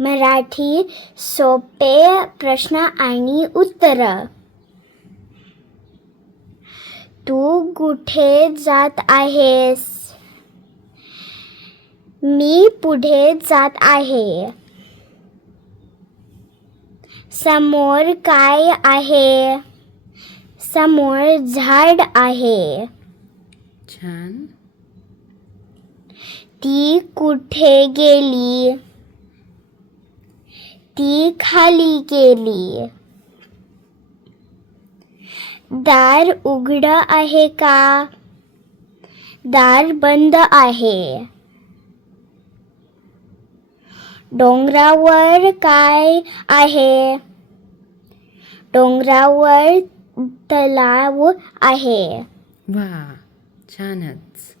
मराठी सोपे प्रश्न आणि उत्तर. तू कुठे जात आहेस? मी पुढे जात आहे. समोर काय आहे? समोर झाड आहे. छान. ती कुठे गेली? ती खाली गेली. दार उघड आहे का? दार बंद आहे. डोंगरावर काय आहे? डोंगरावर तलाव आहे. वा, छानच.